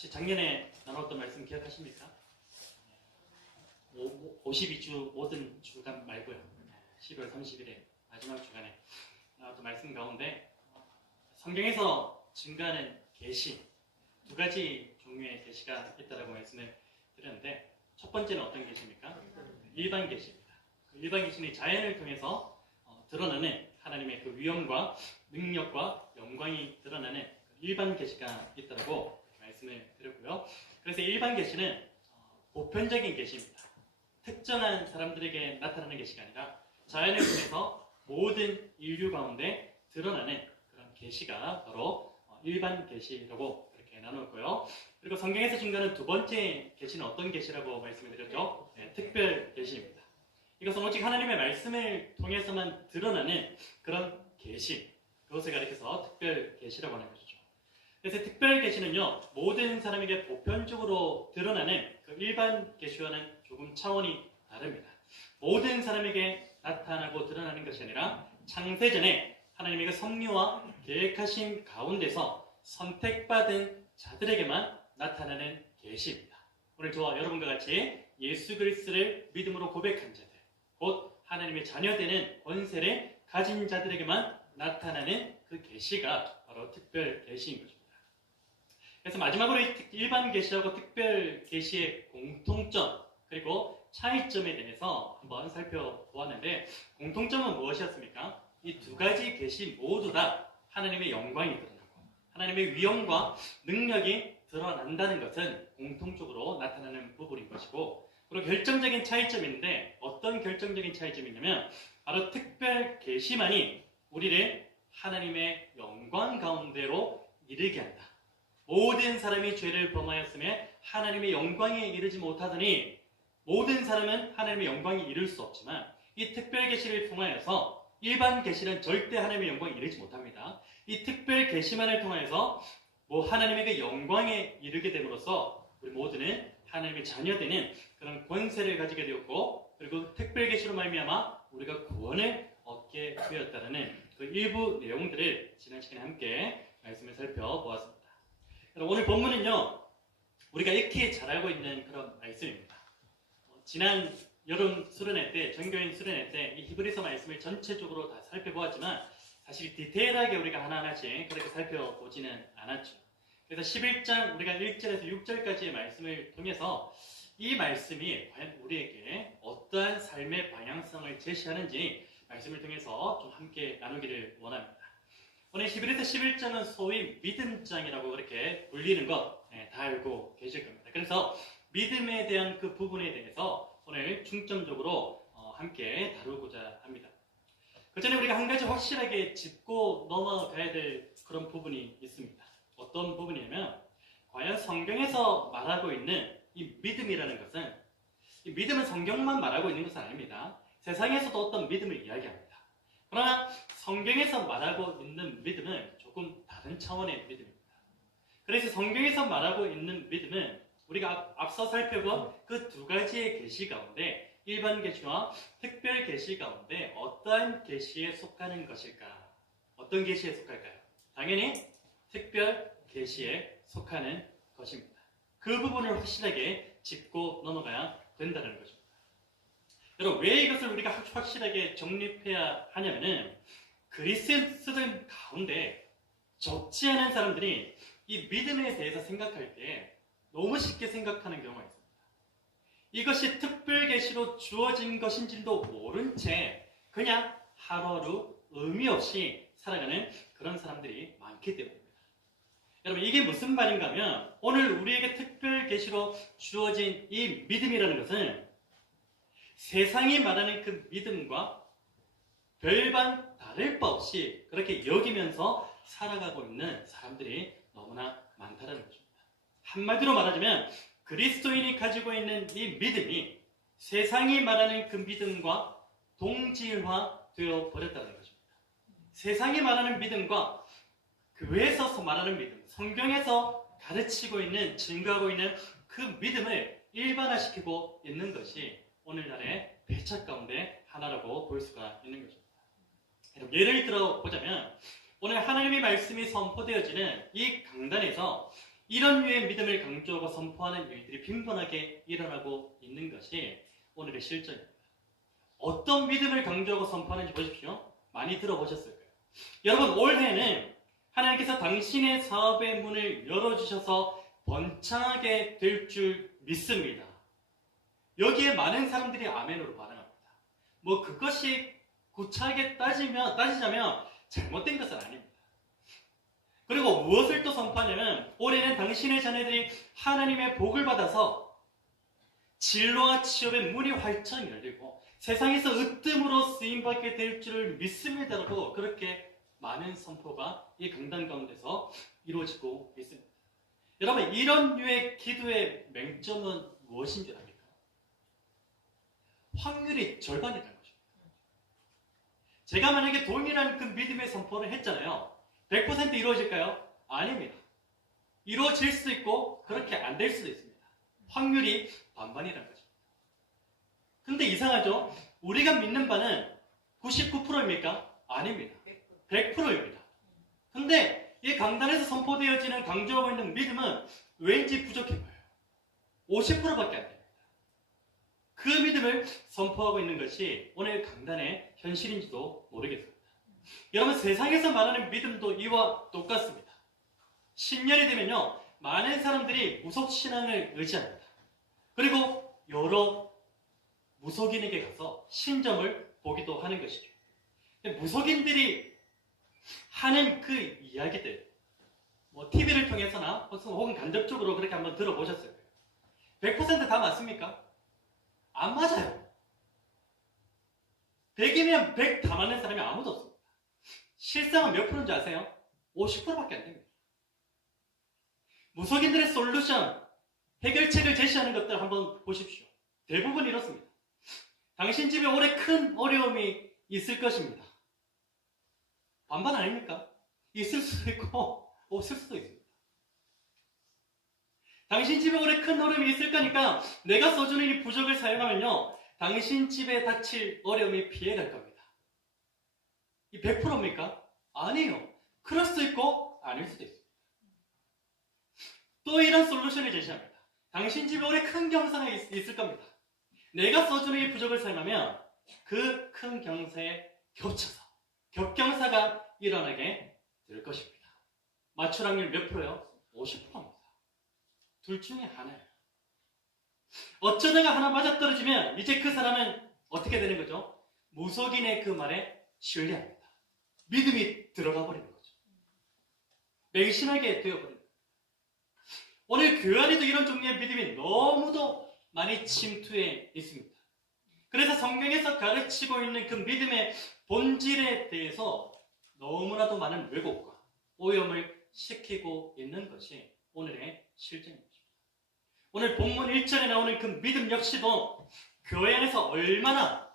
혹시 작년에 나눴던 말씀 기억하십니까? 52주 모든 주간 말고요. 12월 30일에 마지막 주간에 나왔던 말씀 가운데 성경에서 증거하는 계시, 두 가지 종류의 계시가 있다라고 말씀을 드렸는데, 첫 번째는 어떤 계시입니까? 일반 계시입니다. 일반 계시는 자연을 통해서 드러나는 하나님의 그 위엄과 능력과 영광이 드러나는 일반 계시가 있다라고 말씀을 드렸고요. 그래서 일반 계시는 보편적인 계시입니다. 특정한 사람들에게 나타나는 계시가 아니라 자연을 통해서 모든 인류 가운데 드러나는 그런 계시가 바로 일반 계시라고 이렇게 나누었고요. 그리고 성경에서 증거하는 두 번째 계시는 어떤 계시라고 말씀을 드렸죠? 네, 특별 계시입니다. 이것은 오직 하나님의 말씀을 통해서만 드러나는 그런 계시, 그것을 가리켜서 특별 계시라고 하는 것이죠. 그래서 특별 계시는요, 모든 사람에게 보편적으로 드러나는 그 일반 계시와는 조금 차원이 다릅니다. 모든 사람에게 나타나고 드러나는 것이 아니라 창세전에 하나님의 그 섭리와 계획하신 가운데서 선택받은 자들에게만 나타나는 계시입니다. 오늘 저와 여러분과 같이 예수 그리스도를 믿음으로 고백한 자들, 곧 하나님의 자녀되는 권세를 가진 자들에게만 나타나는 그 계시가 바로 특별 계시인 것입니다. 그래서 마지막으로 일반 계시하고 특별 계시의 공통점 그리고 차이점에 대해서 한번 살펴보았는데, 공통점은 무엇이었습니까? 이 두 가지 계시 모두 다 하나님의 영광이 드러나고 하나님의 위엄과 능력이 드러난다는 것은 공통적으로 나타나는 부분인 것이고, 그리고 결정적인 차이점인데, 어떤 결정적인 차이점이냐면 바로 특별 계시만이 우리를 하나님의 영광 가운데로 이르게 한다. 모든 사람이 죄를 범하였음에 하나님의 영광에 이르지 못하더니 모든 사람은 하나님의 영광에 이를 수 없지만, 이 특별 계시를 통하여서 일반 계시는 절대 하나님의 영광에 이르지 못합니다. 이 특별 계시만을 통하여서 하나님의 그 영광에 이르게 됨으로써 우리 모두는 하나님의 자녀되는 그런 권세를 가지게 되었고, 그리고 특별 계시로 말미암아 우리가 구원을 얻게 되었다는 그 일부 내용들을 지난 시간에 함께 말씀을 살펴보았습니다. 오늘 본문은요, 우리가 익히 잘 알고 있는 그런 말씀입니다. 지난 여름 수련회 때, 전교인 수련회 때 이 히브리서 말씀을 전체적으로 다 살펴보았지만 사실 디테일하게 우리가 하나하나씩 그렇게 살펴보지는 않았죠. 그래서 11장 우리가 1절에서 6절까지의 말씀을 통해서 이 말씀이 과연 우리에게 어떠한 삶의 방향성을 제시하는지 말씀을 통해서 좀 함께 나누기를 원합니다. 오늘 11에서 11장은 소위 믿음장이라고 그렇게 불리는 것 다 알고 계실 겁니다. 그래서 믿음에 대한 그 부분에 대해서 오늘 중점적으로 함께 다루고자 합니다. 그 전에 우리가 한 가지 확실하게 짚고 넘어가야 될 그런 부분이 있습니다. 어떤 부분이냐면, 과연 성경에서 말하고 있는 이 믿음이라는 것은, 이 믿음은 성경만 말하고 있는 것은 아닙니다. 세상에서도 어떤 믿음을 이야기합니다. 그러나 성경에서 말하고 있는 믿음은 조금 다른 차원의 믿음입니다. 그래서 성경에서 말하고 있는 믿음은 우리가 앞서 살펴본 그 두 가지의 계시 가운데, 일반 계시와 특별 계시 가운데 어떠한 계시에 속하는 것일까? 어떤 계시에 속할까요? 당연히 특별 계시에 속하는 것입니다. 그 부분을 확실하게 짚고 넘어가야 된다는 것입니다. 여러분, 왜 이것을 우리가 확실하게 정립해야 하냐면은, 그리스도인 가운데 적지 않은 사람들이 이 믿음에 대해서 생각할 때 너무 쉽게 생각하는 경우가 있습니다. 이것이 특별 계시로 주어진 것인지도 모른 채 그냥 하루하루 의미 없이 살아가는 그런 사람들이 많기 때문입니다. 여러분, 이게 무슨 말인가 하면, 오늘 우리에게 특별 계시로 주어진 이 믿음이라는 것은 세상이 말하는 그 믿음과 별반 다를 바 없이 그렇게 여기면서 살아가고 있는 사람들이 너무나 많다는 것입니다. 한마디로 말하자면 그리스도인이 가지고 있는 이 믿음이 세상이 말하는 그 믿음과 동질화되어 버렸다는 것입니다. 세상이 말하는 믿음과 교회에서 말하는 믿음, 성경에서 가르치고 있는, 증거하고 있는 그 믿음을 일반화시키고 있는 것이 오늘날의 배척 가운데 하나라고 볼 수가 있는 것입니다. 예를 들어 보자면, 오늘 하나님의 말씀이 선포되어지는 이 강단에서 이런 류의 믿음을 강조하고 선포하는 일들이 빈번하게 일어나고 있는 것이 오늘의 실정입니다. 어떤 믿음을 강조하고 선포하는지 보십시오. 많이 들어보셨을 거예요. 여러분, 올해는 하나님께서 당신의 사업의 문을 열어주셔서 번창하게 될 줄 믿습니다. 여기에 많은 사람들이 아멘으로 반응합니다. 뭐 그것이 구차하게 따지자면 잘못된 것은 아닙니다. 그리고 무엇을 또 선포하냐면 올해는 당신의 자녀들이 하나님의 복을 받아서 진로와 취업의 문이 활짝 열리고 세상에서 으뜸으로 쓰임받게 될 줄을 믿습니다라고 그렇게 많은 선포가 이 강단 가운데서 이루어지고 있습니다. 여러분, 이런 류의 기도의 맹점은 무엇인지 압니까? 확률이 절반이라는 거죠. 제가 만약에 동일한 그 믿음의 선포를 했잖아요. 100% 이루어질까요? 아닙니다. 이루어질 수도 있고 그렇게 안 될 수도 있습니다. 확률이 반반이라는 거죠. 근데 이상하죠? 우리가 믿는 바는 99%입니까? 아닙니다. 100%입니다. 근데 이 강단에서 선포되어지는 강조하고 있는 믿음은 왠지 부족해 보여요. 50%밖에 안 됩니다. 그 믿음을 선포하고 있는 것이 오늘 강단의 현실인지도 모르겠습니다. 여러분, 세상에서 말하는 믿음도 이와 똑같습니다. 신년이 되면요, 많은 사람들이 무속신앙을 의지합니다. 그리고 여러 무속인에게 가서 신점을 보기도 하는 것이죠. 무속인들이 하는 그 이야기들, 뭐 TV를 통해서나 혹은 간접적으로 그렇게 한번 들어보셨을 거예요. 100%다 맞습니까? 안 맞아요. 100이면 100 다 맞는 사람이 아무도 없습니다. 실상은 몇 프로인지 아세요? 50%밖에 안 됩니다. 무속인들의 솔루션, 해결책을 제시하는 것들 한번 보십시오. 대부분 이렇습니다. 당신 집에 올해 큰 어려움이 있을 것입니다. 반반 아닙니까? 있을 수도 있고 없을 수도 있습니다. 당신 집에 올해 큰 어려움이 있을 거니까 내가 써주는 이 부적을 사용하면요, 당신 집에 닥칠 어려움이 피해갈 겁니다. 이 100%입니까? 아니에요. 그럴 수도 있고 아닐 수도 있습니다. 또 이런 솔루션을 제시합니다. 당신 집에 올해 큰 경사가 있을 겁니다. 내가 써주는 이 부적을 사용하면 그 큰 경사에 겹쳐서 겹경사가 일어나게 될 것입니다. 맞출 확률 몇 프로요? 50%입니다. 둘 중에 하나예요. 어쩌다가 하나 맞아떨어지면 이제 그 사람은 어떻게 되는 거죠? 무속인의 그 말에 신뢰합니다. 믿음이 들어가 버리는 거죠. 맹신하게 되어버립니다. 오늘 교회 안에도 이런 종류의 믿음이 너무도 많이 침투해 있습니다. 그래서 성경에서 가르치고 있는 그 믿음의 본질에 대해서 너무나도 많은 왜곡과 오염을 시키고 있는 것이 오늘의 실정입니다. 오늘 본문 1절에 나오는 그 믿음 역시도 교회 안에서 얼마나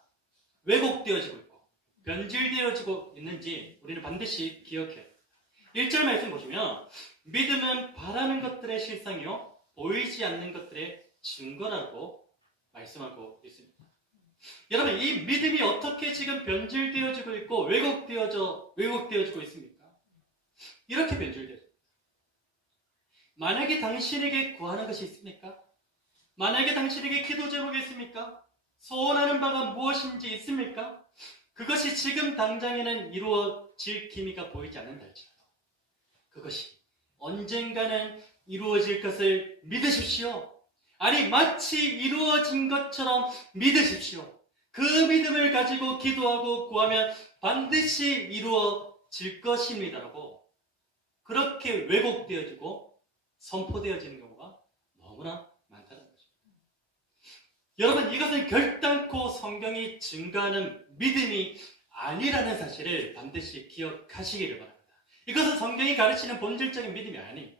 왜곡되어지고 있고 변질되어지고 있는지 우리는 반드시 기억해야 합니다. 1절 말씀 보시면 믿음은 바라는 것들의 실상이요 보이지 않는 것들의 증거라고 말씀하고 있습니다. 여러분, 이 믿음이 어떻게 지금 변질되어지고 있고 왜곡되어지고 있습니까? 이렇게 변질되어집니다. 만약에 당신에게 구하는 것이 있습니까? 만약에 당신에게 기도 제목이 있습니까? 소원하는 바가 무엇인지 있습니까? 그것이 지금 당장에는 이루어질 기미가 보이지 않는다 할지라도 그것이 언젠가는 이루어질 것을 믿으십시오. 아니, 마치 이루어진 것처럼 믿으십시오. 그 믿음을 가지고 기도하고 구하면 반드시 이루어질 것입니다라고 그렇게 왜곡되어지고 선포되어지는 경우가 너무나 많다는 거죠. 여러분, 이것은 결단코 성경이 증가하는 믿음이 아니라는 사실을 반드시 기억하시기를 바랍니다. 이것은 성경이 가르치는 본질적인 믿음이 아닙니다.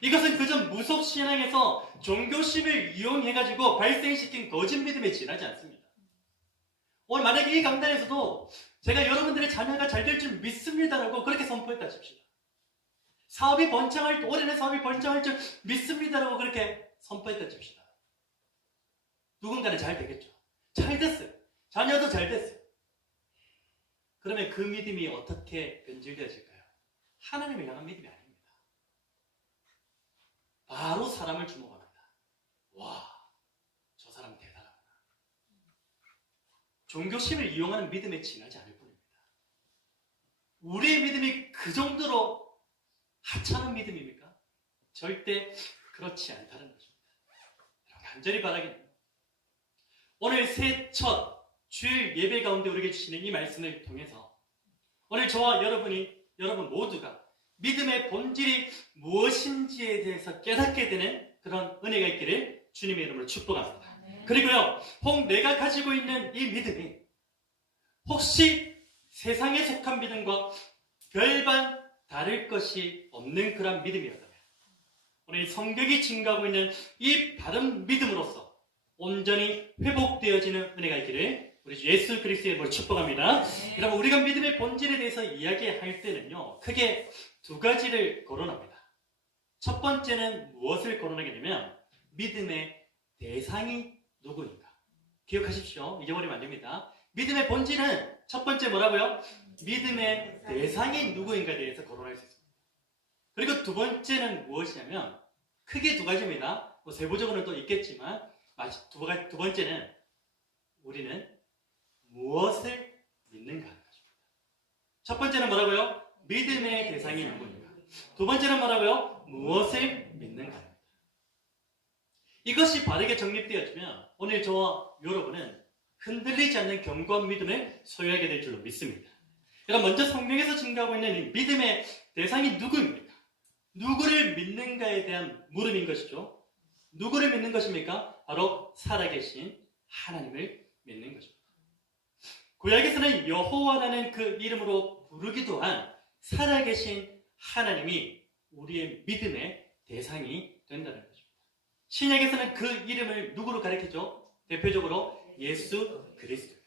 이것은 그저 무속신앙에서 종교심을 이용해가지고 발생시킨 거짓 믿음에 지나지 않습니다. 오늘 만약에 이 강단에서도 제가 여러분들의 자녀가 잘 될 줄 믿습니다라고 그렇게 선포했다 칩시다. 올해는 사업이 번창할 줄 믿습니다라고 그렇게 선포했다 칩시다. 누군가는 잘 되겠죠. 잘 됐어요. 자녀도 잘 됐어요. 그러면 그 믿음이 어떻게 변질되어질까요? 하나님을 향한 믿음이 아닙니다. 바로 사람을 주목합니다. 와, 저 사람 대단하구나. 종교심을 이용하는 믿음에 지나지 않을 뿐입니다. 우리의 믿음이 그 정도로 하찮은 믿음입니까? 절대 그렇지 않다는 것입니다. 간절히 바라겠네요. 오늘 새 첫 주일 예배 가운데 우리에게 주시는 이 말씀을 통해서 오늘 저와 여러분 모두가 믿음의 본질이 무엇인지에 대해서 깨닫게 되는 그런 은혜가 있기를 주님의 이름으로 축복합니다. 그리고요, 혹 내가 가지고 있는 이 믿음이 혹시 세상에 속한 믿음과 별반 다를 것이 없는 그런 믿음이었다면 오늘 성경이 증가하고 있는 이 바른 믿음으로써 온전히 회복되어지는 은혜가 있기를 우리 주 예수 그리스도의 이름으로 축복합니다. 여러분, 우리가 믿음의 본질에 대해서 이야기할 때는요, 크게 두 가지를 거론합니다. 첫 번째는 무엇을 거론하게 되면 믿음의 대상이 누구인가. 기억하십시오. 잊어버리면 안 됩니다. 믿음의 본질은 첫 번째 뭐라고요? 믿음의 대상이 누구인가에 대해서 거론할 수 있습니다. 그리고 두 번째는 무엇이냐면 크게 두 가지입니다. 뭐 세부적으로는 또 있겠지만 두 번째는 우리는 무엇을 믿는가 하는 것입니다. 첫 번째는 뭐라고요? 믿음의 대상이 누구인가. 두 번째는 뭐라고요? 무엇을 믿는가 합니다. 이것이 바르게 정립되어지면 오늘 저와 여러분은 흔들리지 않는 견고한 믿음을 소유하게 될 줄로 믿습니다. 여러분, 먼저 성경에서 증가하고 있는 이 믿음의 대상이 누구입니까? 누구를 믿는가에 대한 물음인 것이죠. 누구를 믿는 것입니까? 바로 살아계신 하나님을 믿는 것입니다. 구약에서는 여호와라는 그 이름으로 부르기도 한 살아계신 하나님이 우리의 믿음의 대상이 된다는 것입니다. 신약에서는 그 이름을 누구로 가리키죠? 대표적으로 예수 그리스도입니다.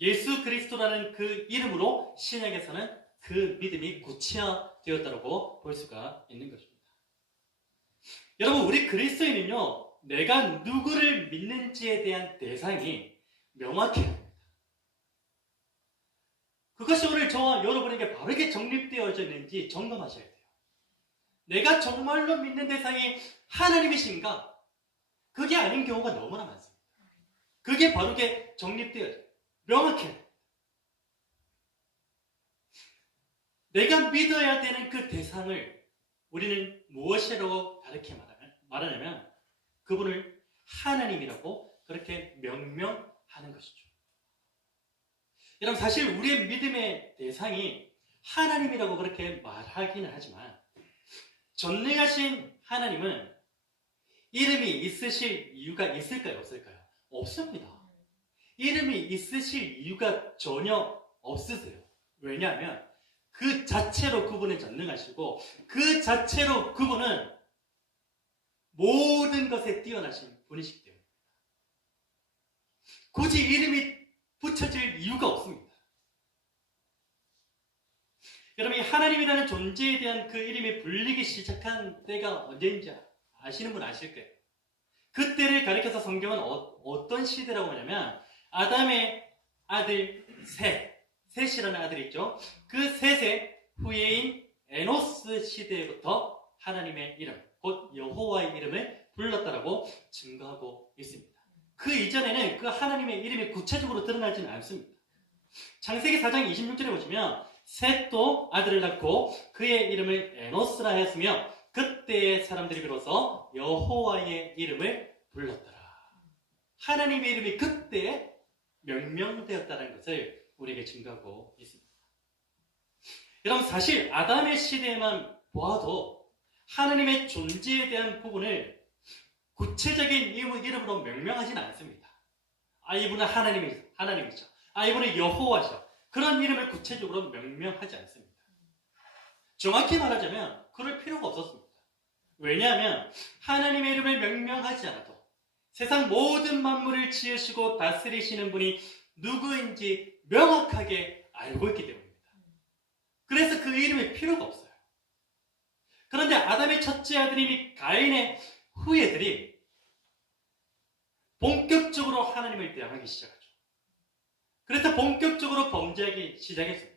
예수 그리스도라는 그 이름으로 신약에서는 그 믿음이 구체화되었다고 볼 수가 있는 것입니다. 여러분, 우리 그리스도인은요, 내가 누구를 믿는지에 대한 대상이 명확해야 합니다. 그것이 오늘 저와 여러분에게 바르게 정립되어져 있는지 점검하셔야 돼요. 내가 정말로 믿는 대상이 하나님이신가? 그게 아닌 경우가 너무나 많습니다. 그게 바르게 정립되어져 명확해야 돼요. 내가 믿어야 되는 그 대상을 우리는 무엇이라고 가르쳐 말하냐면 그분을 하나님이라고 그렇게 명명하는 것이죠. 여러분, 사실 우리의 믿음의 대상이 하나님이라고 그렇게 말하기는 하지만 전능하신 하나님은 이름이 있으실 이유가 있을까요? 없을까요? 없습니다. 이름이 있으실 이유가 전혀 없으세요. 왜냐하면 그 자체로 그분은 전능하시고 그 자체로 그분은 모든 것에 뛰어나신 분이시기 때문입니다. 굳이 이름이 붙여질 이유가 없습니다. 여러분, 이 하나님이라는 존재에 대한 그 이름이 불리기 시작한 때가 언제인지 아시는 분 아실 거예요. 그때를 가리켜서 성경은 어떤 시대라고 하냐면 아담의 아들 셋이라는 아들이 있죠. 그 셋의 후예인 에노스 시대부터 하나님의 이름, 곧 여호와의 이름을 불렀다라고 증거하고 있습니다. 그 이전에는 그 하나님의 이름이 구체적으로 드러나지는 않습니다. 창세기 4장 26절에 보시면 셋도 아들을 낳고 그의 이름을 에노스라 하였으며 그때의 사람들이 비로소 여호와의 이름을 불렀더라. 하나님의 이름이 그때 명명되었다는 것을 우리에게 증거하고 있습니다. 여러분, 사실 아담의 시대에만 보아도 하나님의 존재에 대한 부분을 구체적인 이름으로 명명하지는 않습니다. 이분은 하나님이죠. 이분은 여호와죠. 그런 이름을 구체적으로 명명하지 않습니다. 정확히 말하자면 그럴 필요가 없었습니다. 왜냐하면 하나님의 이름을 명명하지 않아도 세상 모든 만물을 지으시고 다스리시는 분이 누구인지 명확하게 알고 있기 때문입니다. 그래서 그 이름이 필요가 없어요. 그런데 아담의 첫째 아들인 가인의 후예들이 본격적으로 하나님을 대항하기 시작하죠. 그래서 본격적으로 범죄하기 시작했습니다.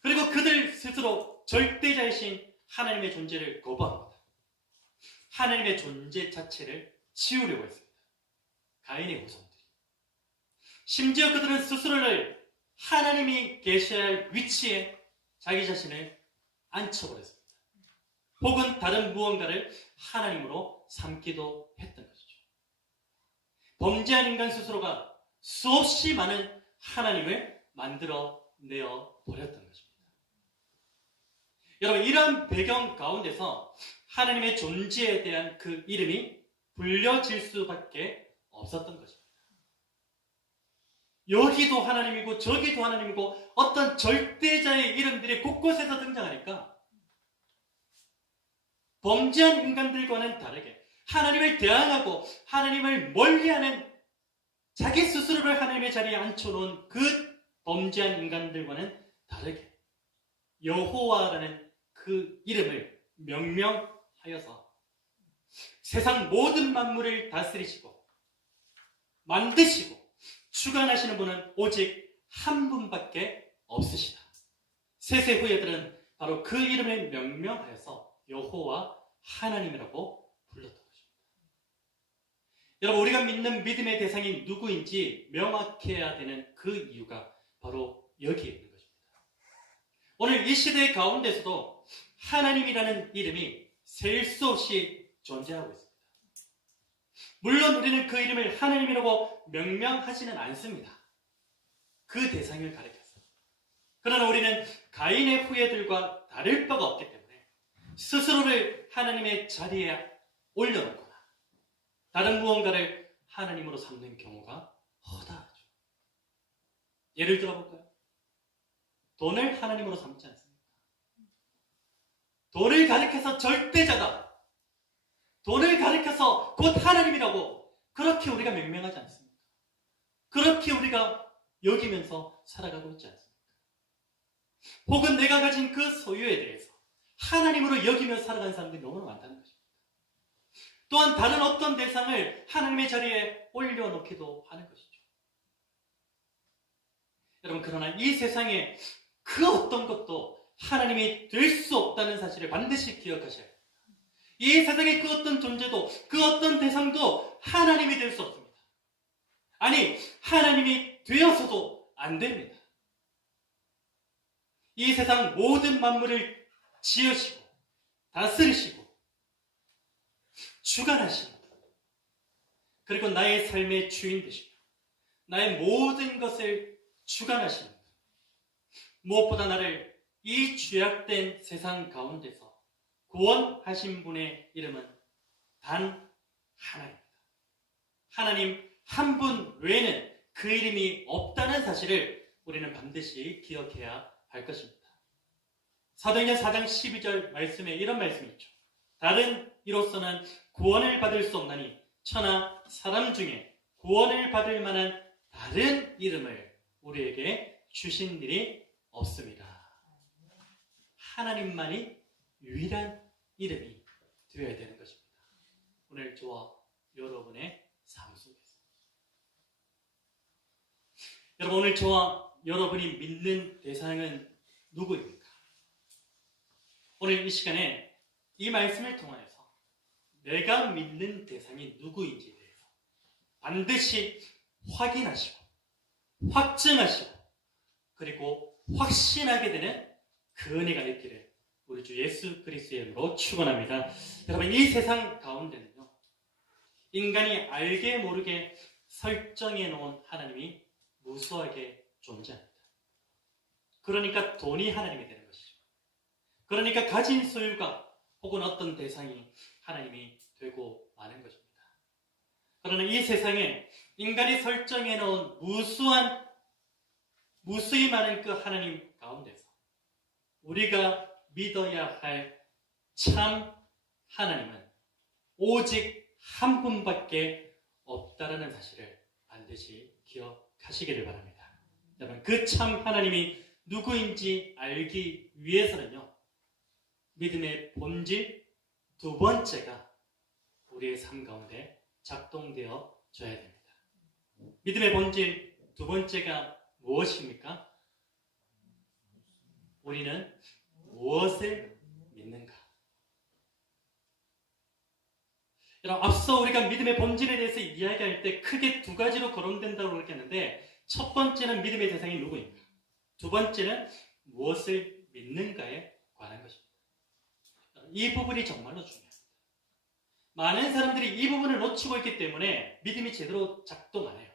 그리고 그들 스스로 절대자이신 하나님의 존재를 거부합니다. 하나님의 존재 자체를 지우려고 했습니다. 가인의 후손들이. 심지어 그들은 스스로를 하나님이 계셔야 할 위치에 자기 자신을 앉혀버렸습니다. 혹은 다른 무언가를 하나님으로 삼기도 했던 것이죠. 범죄한 인간 스스로가 수없이 많은 하나님을 만들어내어 버렸던 것입니다. 여러분, 이러한 배경 가운데서 하나님의 존재에 대한 그 이름이 불려질 수밖에 없었던 것입니다. 여기도 하나님이고 저기도 하나님이고 어떤 절대자의 이름들이 곳곳에서 등장하니까 범죄한 인간들과는 다르게 하나님을 대항하고 하나님을 멀리하는 자기 스스로를 하나님의 자리에 앉혀놓은 그 범죄한 인간들과는 다르게 여호와라는 그 이름을 명명하여서 세상 모든 만물을 다스리시고 만드시고 주관하시는 분은 오직 한 분밖에 없으시다. 세세 후예들은 바로 그 이름을 명명하여서 여호와 하나님이라고 불렀던 것입니다. 여러분, 우리가 믿는 믿음의 대상이 누구인지 명확해야 되는 그 이유가 바로 여기에 있는 것입니다. 오늘 이 시대 가운데서도 하나님이라는 이름이 셀 수 없이 존재하고 있습니다. 물론 우리는 그 이름을 하나님이라고 명명하지는 않습니다. 그 대상을 가리켜서. 그러나 우리는 가인의 후예들과 다를 바가 없기 때문에 스스로를 하나님의 자리에 올려놓거나 다른 무언가를 하나님으로 삼는 경우가 허다하죠. 예를 들어볼까요? 돈을 하나님으로 삼지 않습니다. 돈을 가리켜서 절대자다. 돈을 가리켜서 곧 하나님이라고 그렇게 우리가 명명하지 않습니다. 그렇게 우리가 여기면서 살아가고 있지 않습니다. 혹은 내가 가진 그 소유에 대해서 하나님으로 여기며 살아가는 사람들이 너무나 많다는 것입니다. 또한 다른 어떤 대상을 하나님의 자리에 올려놓기도 하는 것이죠. 여러분, 그러나 이 세상에 그 어떤 것도 하나님이 될 수 없다는 사실을 반드시 기억하셔야 합니다. 이 세상의 그 어떤 존재도 그 어떤 대상도 하나님이 될 수 없습니다. 아니, 하나님이 되어서도 안 됩니다. 이 세상 모든 만물을 지으시고 다스리시고 주관하시고 그리고 나의 삶의 주인 되시고 나의 모든 것을 주관하시는 분, 무엇보다 나를 이 죄악된 세상 가운데서 구원하신 분의 이름은 단 하나입니다. 하나님 한 분 외에는 그 이름이 없다는 사실을 우리는 반드시 기억해야 할 것입니다. 사도행전 4장 12절 말씀에 이런 말씀이 있죠. 다른 이로서는 구원을 받을 수 없나니 천하 사람 중에 구원을 받을 만한 다른 이름을 우리에게 주신 일이 없습니다. 하나님만이 유일한 이름이 되어야 되는 것입니다. 오늘 저와 여러분의 삶 속에서 여러분, 오늘 저와 여러분이 믿는 대상은 누구입니까? 오늘 이 시간에 이 말씀을 통하여서 내가 믿는 대상이 누구인지에 대해서 반드시 확인하시고 확증하시고 그리고 확신하게 되는 그 은혜가 있기를 우리 주 예수 그리스도의 이름으로 축원합니다. 여러분, 이 세상 가운데는요, 인간이 알게 모르게 설정해 놓은 하나님이 무수하게 존재합니다. 그러니까 돈이 하나님이 되는 것이죠. 그러니까 가진 소유가 혹은 어떤 대상이 하나님이 되고 마는 것입니다. 그러나 이 세상에 인간이 설정해 놓은 무수히 많은 그 하나님 가운데서 우리가 믿어야 할 참 하나님은 오직 한 분밖에 없다라는 사실을 반드시 기억하시기를 바랍니다. 여러분, 그 참 하나님이 누구인지 알기 위해서는요, 믿음의 본질 두 번째가 우리의 삶 가운데 작동되어 져야 됩니다. 믿음의 본질 두 번째가 무엇입니까? 우리는 무엇을 믿는가? 여러분, 앞서 우리가 믿음의 본질에 대해서 이야기할 때 크게 두 가지로 거론된다고 그렇게 했는데, 첫 번째는 믿음의 대상이 누구입니까? 두 번째는 무엇을 믿는가에 관한 것입니다. 이 부분이 정말로 중요합니다. 많은 사람들이 이 부분을 놓치고 있기 때문에 믿음이 제대로 작동 안 해요.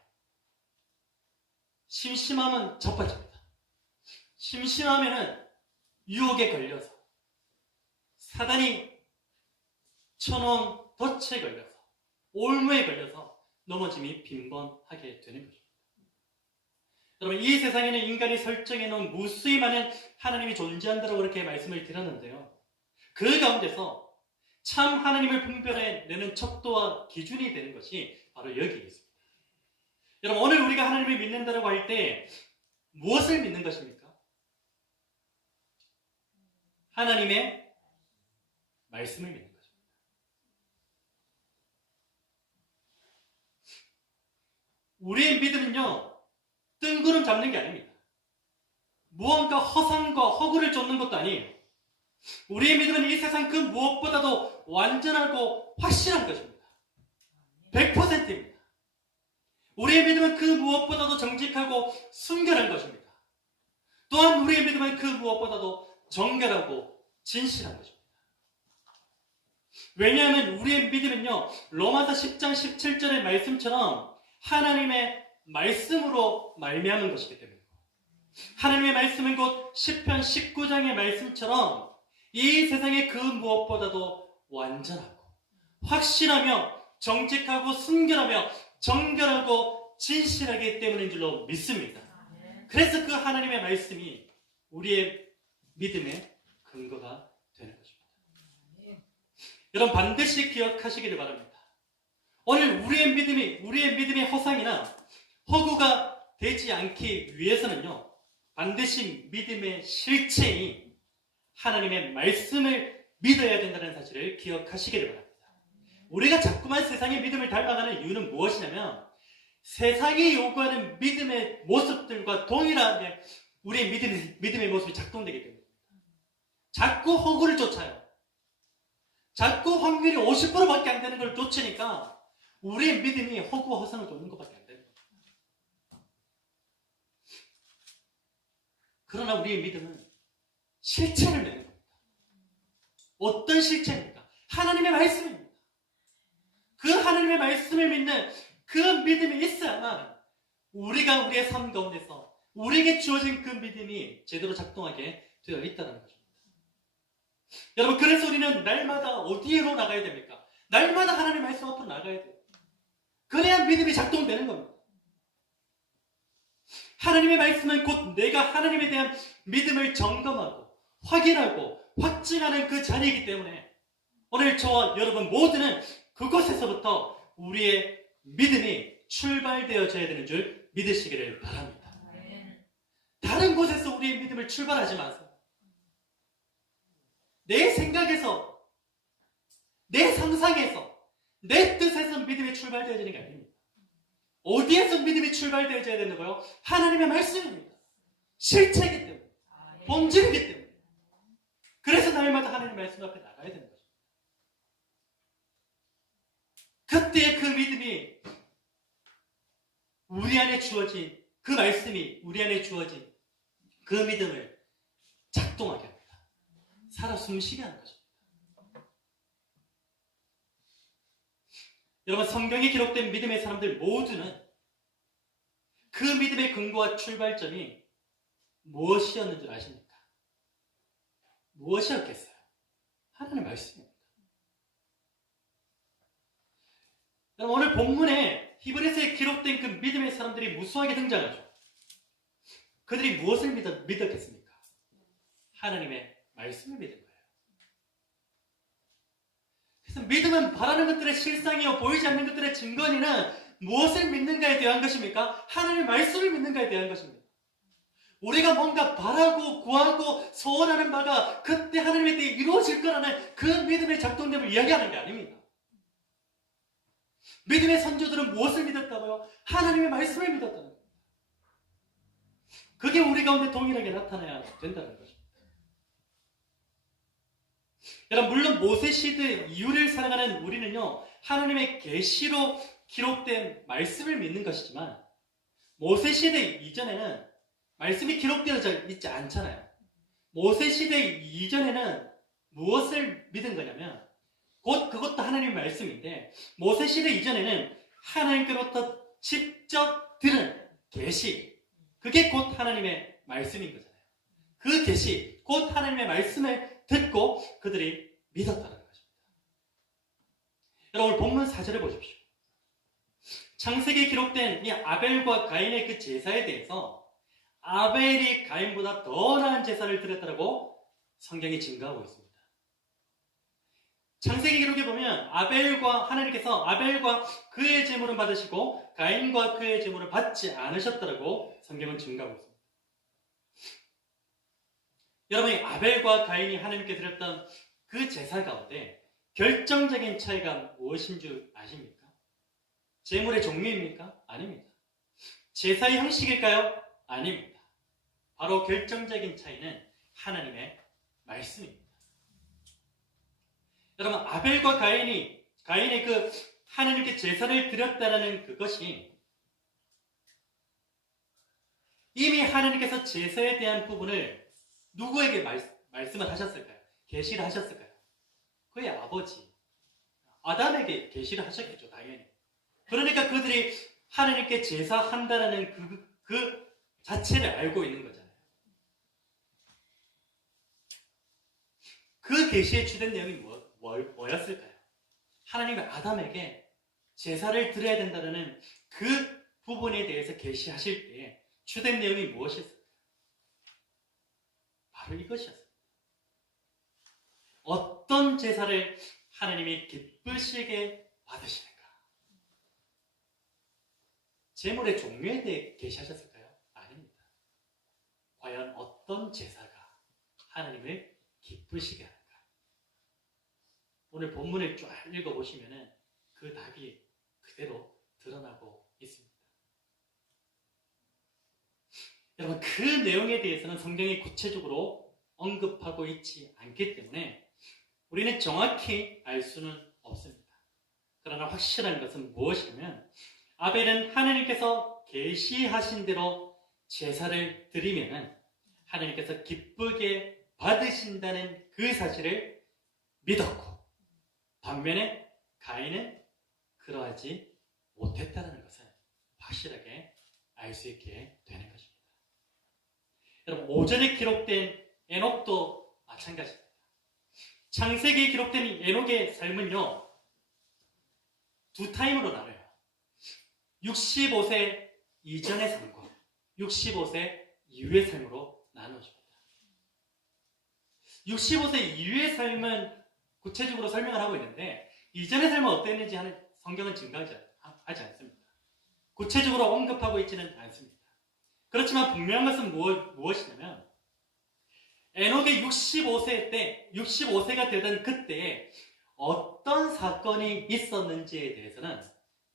심심하면 자빠집니다. 심심하면은 유혹에 걸려서 사단이 쳐놓은 덫에 걸려서 올무에 걸려서 넘어짐이 빈번하게 되는 것입니다. 여러분, 이 세상에는 인간이 설정해 놓은 무수히 많은 하나님이 존재한다고 그렇게 말씀을 드렸는데요. 그 가운데서 참 하나님을 분별해내는 척도와 기준이 되는 것이 바로 여기에 있습니다. 여러분, 오늘 우리가 하나님을 믿는다고 할 때 무엇을 믿는 것입니까? 하나님의 말씀을 믿는 것입니다. 우리의 믿음은요, 뜬구름 잡는 게 아닙니다. 무언가 허상과 허구를 쫓는 것도 아니에요. 우리의 믿음은 이 세상 그 무엇보다도 완전하고 확실한 것입니다. 100%입니다. 우리의 믿음은 그 무엇보다도 정직하고 순결한 것입니다. 또한 우리의 믿음은 그 무엇보다도 정결하고 진실한 것입니다. 왜냐하면 우리의 믿음은요, 로마서 10장 17절의 말씀처럼 하나님의 말씀으로 말미암은 것이기 때문입니다. 하나님의 말씀은 곧 시편 19장의 말씀처럼 이 세상의 그 무엇보다도 완전하고 확실하며 정직하고 순결하며 정결하고 진실하기 때문인 줄로 믿습니다. 그래서 그 하나님의 말씀이 우리의 믿음의 근거가 되는 것입니다. 여러분, 반드시 기억하시기를 바랍니다. 오늘 우리의 믿음이 허상이나 허구가 되지 않기 위해서는요, 반드시 믿음의 실체인 하나님의 말씀을 믿어야 된다는 사실을 기억하시기를 바랍니다. 우리가 자꾸만 세상의 믿음을 닮아가는 이유는 무엇이냐면, 세상이 요구하는 믿음의 모습들과 동일하게 우리의 믿음의 모습이 작동되기 때문입니다. 자꾸 허구를 쫓아요. 자꾸 확률이 50%밖에 안 되는 걸 쫓으니까 우리의 믿음이 허구와 허상을 쫓는 것밖에 안 되는 거예요. 그러나 우리의 믿음은 실체를 내는 겁니다. 어떤 실체입니까? 하나님의 말씀입니다. 그 하나님의 말씀을 믿는 그 믿음이 있어야만 우리가 우리의 삶 가운데서 우리에게 주어진 그 믿음이 제대로 작동하게 되어 있다는 것입니다. 여러분, 그래서 우리는 날마다 어디로 나가야 됩니까? 날마다 하나님의 말씀 앞으로 나가야 돼요. 그래야 믿음이 작동되는 겁니다. 하나님의 말씀은 곧 내가 하나님에 대한 믿음을 점검하고 확인하고 확증하는 그 자리이기 때문에 오늘 저와 여러분 모두는 그곳에서부터 우리의 믿음이 출발되어져야 되는 줄 믿으시기를 바랍니다. 다른 곳에서 우리의 믿음을 출발하지 마세요. 내 생각에서, 내 상상에서, 내 뜻에서 믿음이 출발되어지는 게 아닙니다. 어디에서 믿음이 출발되어져야 되는 거요? 하나님의 말씀입니다. 실체이기 때문에, 본질이기 때문에. 그래서 날마다 하나님의 말씀 앞에 나가야 되는 거죠. 그때 그 믿음이 우리 안에 주어진, 그 말씀이 우리 안에 주어진 그 믿음을 작동하게 합니다. 살아 숨쉬게 하는 것입니다. 여러분, 성경에 기록된 믿음의 사람들 모두는 그 믿음의 근거와 출발점이 무엇이었는 줄 아십니까? 무엇이었겠어요? 하나님의 말씀입니다. 여러분, 오늘 본문에 히브리서에 기록된 그 믿음의 사람들이 무수하게 등장하죠. 그들이 무엇을 믿었겠습니까? 하나님의 말씀을 믿은 거예요. 그래서 믿음은 바라는 것들의 실상이요 보이지 않는 것들의 증거니는 무엇을 믿는가에 대한 것입니까? 하나님의 말씀을 믿는가에 대한 것입니다. 우리가 뭔가 바라고 구하고 소원하는 바가 그때 하나님에 대해 이루어질 거라는 그 믿음의 작동됨을 이야기하는 게 아닙니다. 믿음의 선조들은 무엇을 믿었다고요? 하나님의 말씀을 믿었다는 겁니다. 그게 우리 가운데 동일하게 나타나야 된다는 것입니다. 여러분, 물론 모세 시대 이후를 살아가는 우리는요, 하나님의 계시로 기록된 말씀을 믿는 것이지만 모세 시대 이전에는 말씀이 기록되어져 있지 않잖아요. 모세 시대 이전에는 무엇을 믿은 거냐면 곧 그것도 하나님의 말씀인데, 모세 시대 이전에는 하나님께로부터 직접 들은 계시, 그게 곧 하나님의 말씀인 거잖아요. 그 계시, 곧 하나님의 말씀을 듣고 그들이 믿었다는 것입니다. 여러분, 본문 4절을 보십시오. 창세기에 기록된 이 아벨과 가인의 그 제사에 대해서 아벨이 가인보다 더 나은 제사를 드렸다고 성경이 증거하고 있습니다. 창세기 기록에 보면 하나님께서 아벨과 그의 제물을 받으시고 가인과 그의 제물을 받지 않으셨다고 성경은 증거하고 있습니다. 여러분이 아벨과 가인이 하나님께 드렸던 그 제사 가운데 결정적인 차이가 무엇인 줄 아십니까? 제물의 종류입니까? 아닙니다. 제사의 형식일까요? 아닙니다. 바로 결정적인 차이는 하나님의 말씀입니다. 여러분, 아벨과 가인의 그 하나님께 제사를 드렸다는 그것이 이미 하나님께서 제사에 대한 부분을 누구에게 말씀을 하셨을까요? 계시를 하셨을까요? 그의 아버지 아담에게 계시를 하셨겠죠, 당연히. 그러니까 그들이 하나님께 제사한다는 그 자체를 알고 있는 거잖아요. 그 계시의 주된 내용이 뭐였을까요? 하나님이 아담에게 제사를 드려야 된다는 그 부분에 대해서 계시하실 때에 주된 내용이 무엇이었을까요? 바로 이것이었습니다. 어떤 제사를 하나님이 기쁘시게 받으시는가? 제물의 종류에 대해 계시하셨을까요? 아닙니다. 과연 어떤 제사가 하나님을 기쁘시게 하는가? 오늘 본문을 쫙 읽어보시면 그 답이 그대로 드러나고 있습니다. 여러분, 그 내용에 대해서는 성경이 구체적으로 언급하고 있지 않기 때문에 우리는 정확히 알 수는 없습니다. 그러나 확실한 것은 무엇이냐면 아벨은 하나님께서 계시하신 대로 제사를 드리면 하나님께서 기쁘게 받으신다는 그 사실을 믿었고, 반면에 가인은 그러하지 못했다는 것을 확실하게 알 수 있게 되는 것입니다. 여러분, 오전에 기록된 에녹도 마찬가지입니다. 창세기에 기록된 에녹의 삶은요, 두 타임으로 나눠요. 65세 이전의 삶과 65세 이후의 삶으로 나누어집니다. 65세 이후의 삶은 구체적으로 설명을 하고 있는데 이전의 삶은 어땠는지 하는 성경은 증거하지 않습니다. 구체적으로 언급하고 있지는 않습니다. 그렇지만 분명한 것은 무엇이냐면 에녹의 65세가 되던 그때에 어떤 사건이 있었는지에 대해서는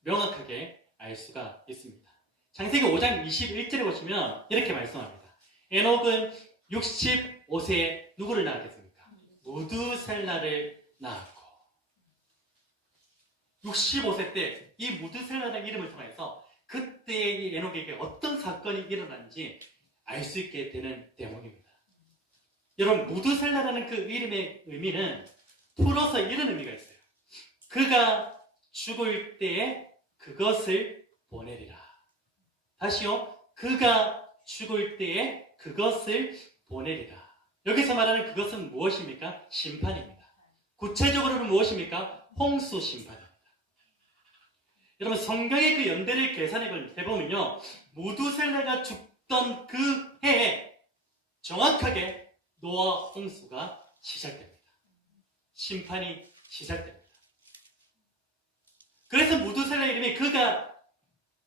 명확하게 알 수가 있습니다. 창세기 5장 21절에 보시면 이렇게 말씀합니다. 에녹은 65세에 누구를 낳았겠습니까? 무두셀라를 낳았고, 65세 때 이 무두셀라라는 이름을 통해서 그때의 이 에녹에게 어떤 사건이 일어났는지 알 수 있게 되는 대목입니다. 여러분, 무두셀라라는 그 이름의 의미는 풀어서 이런 의미가 있어요. 그가 죽을 때에 그것을 보내리라. 다시요. 그가 죽을 때에 그것을 보내리라. 여기서 말하는 그것은 무엇입니까? 심판입니다. 구체적으로는 무엇입니까? 홍수 심판입니다. 여러분, 성경의 그 연대를 계산해 보면요, 무두셀라가 죽던 그 해에 정확하게 노아 홍수가 시작됩니다. 심판이 시작됩니다. 그래서 무두셀라 이름이 그가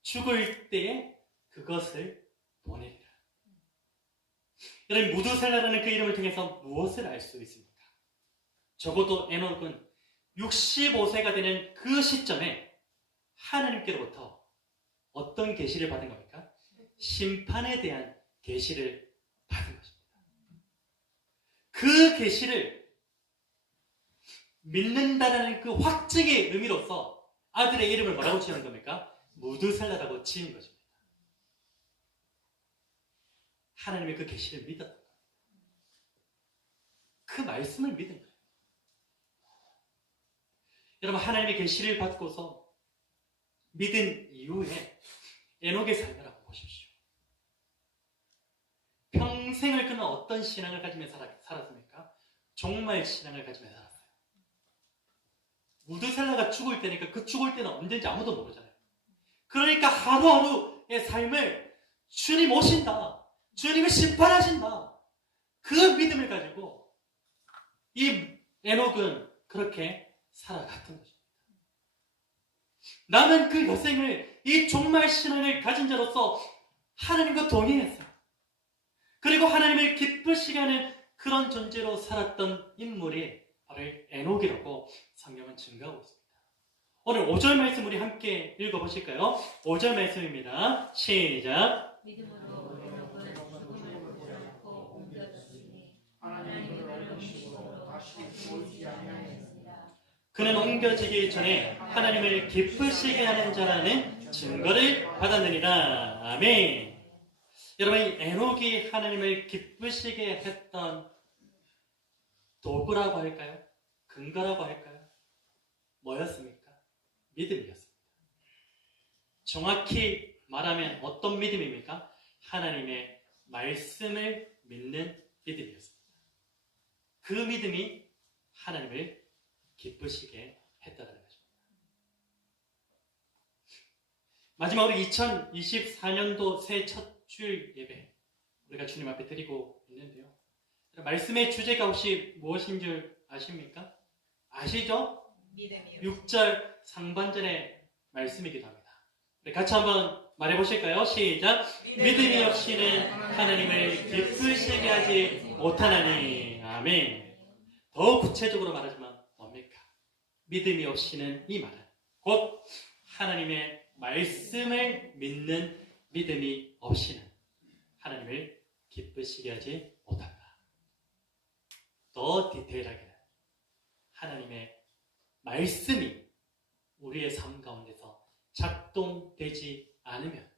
죽을 때에 그것을 보내리라. 여러분, 무두셀라라는 그 이름을 통해서 무엇을 알 수 있습니까? 적어도 에녹은 65세가 되는 그 시점에 하나님께로부터 어떤 계시를 받은 겁니까? 심판에 대한 계시를 받은 것입니다. 그 계시를 믿는다는 그 확증의 의미로서 아들의 이름을 뭐라고 지은 겁니까? 무드셀라라고 지은 것입니다. 하나님의 그 계시를 믿었던 겁니다. 그 말씀을 믿은 거예요. 여러분, 하나님의 계시를 받고서 믿은 이후에 에녹의 삶을 한번 보십시오. 평생을 그는 어떤 신앙을 가지며 살았습니까? 종말 신앙을 가지며 살았어요. 무드셀라가 죽을 때니까 그 죽을 때는 언제인지 아무도 모르잖아요. 그러니까 하루하루의 삶을 주님 오신다, 주님이 심판하신다, 그 믿음을 가지고 이 에녹은 그렇게 살아갔던 것입니다. 나는 그 여생을 이 종말 신앙을 가진 자로서 하나님과 동행했어요. 그리고 하나님을 기쁘시게 하는 그런 존재로 살았던 인물이 바로 에녹이라고 성경은 증거하고 있습니다. 오늘 5절 말씀 우리 함께 읽어보실까요? 5절 말씀입니다. 시작. 믿음으로 에녹은 죽음을 보지 않고 옮겨졌으니 하나님의 놀라심으로 다시 보이지 아니하였습니다. 그는 옮겨지기 전에 하나님을 기쁘시게 하는 자라는 증거를 받았느니라. 아멘. 여러분, 이 에녹이 하나님을 기쁘시게 했던 도구라고 할까요? 근거라고 할까요? 뭐였습니까? 믿음이었습니다. 정확히 말하면 어떤 믿음입니까? 하나님의 말씀을 믿는 믿음이었습니다. 그 믿음이 하나님을 기쁘시게 했다는 것입니다. 마지막으로 2024년도 새해 첫 주일 예배 우리가 주님 앞에 드리고 있는데요. 말씀의 주제가 혹시 무엇인 줄 아십니까? 아시죠? 믿음이요. 6절 상반절의 말씀이기도 합니다. 우리 같이 한번 말해보실까요? 시작! 믿음이 없이는 하나님을 기쁘시게 하지 못하나니. 아멘. 더 구체적으로 말하지만 뭡니까? 믿음이 없이는 이 말은 곧 하나님의 말씀을 믿는 믿음이 없이는 하나님을 기쁘시게 하지 못한다. 더 디테일하게는 하나님의 말씀이 우리의 삶 가운데서 작동되지 않으면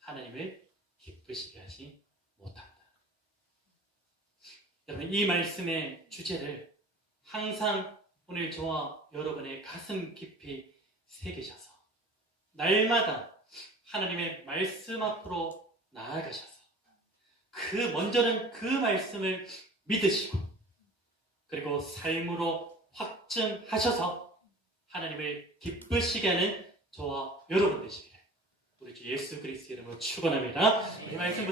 하나님을 기쁘시게 하지 못한다. 여러분, 이 말씀의 주제를 항상 오늘 저와 여러분의 가슴 깊이 새기셔서 날마다 하나님의 말씀 앞으로 나아가셔서 먼저는 그 말씀을 믿으시고 그리고 삶으로 확증하셔서 하나님을 기쁘시게 하는 저와 여러분 되시기를 우리 주 예수 그리스도의 이름으로 축원합니다. 이 말씀부터